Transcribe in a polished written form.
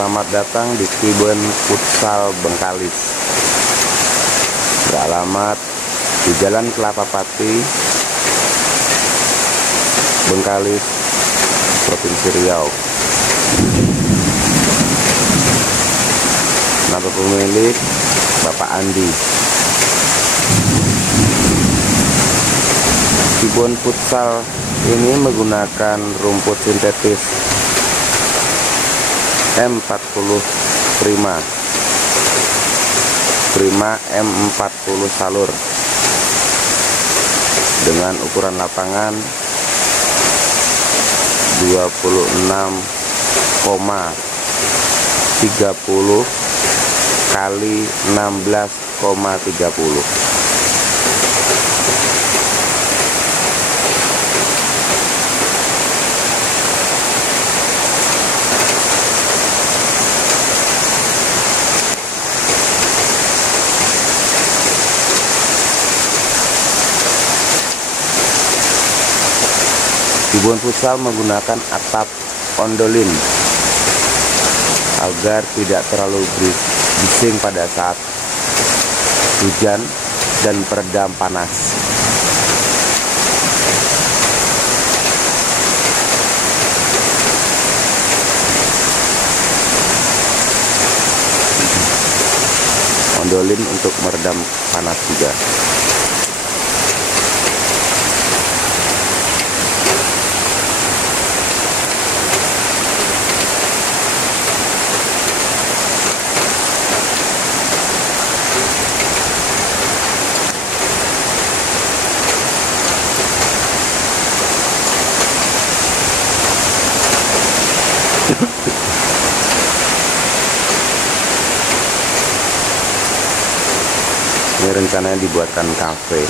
Selamat datang di Tribun Futsal Bengkalis. Beralamat di Jalan Kelapa Pati, Bengkalis, Provinsi Riau. Nama pemilik Bapak Andi. Tribun Futsal ini menggunakan rumput sintetis M40 Prima M40 Salur dengan ukuran lapangan 26,30 kali 16,30. Tribun Futsal menggunakan atap ondolin agar tidak terlalu bising pada saat hujan dan peredam panas. Ondolin untuk meredam panas juga. Ini rencananya dibuatkan kafe.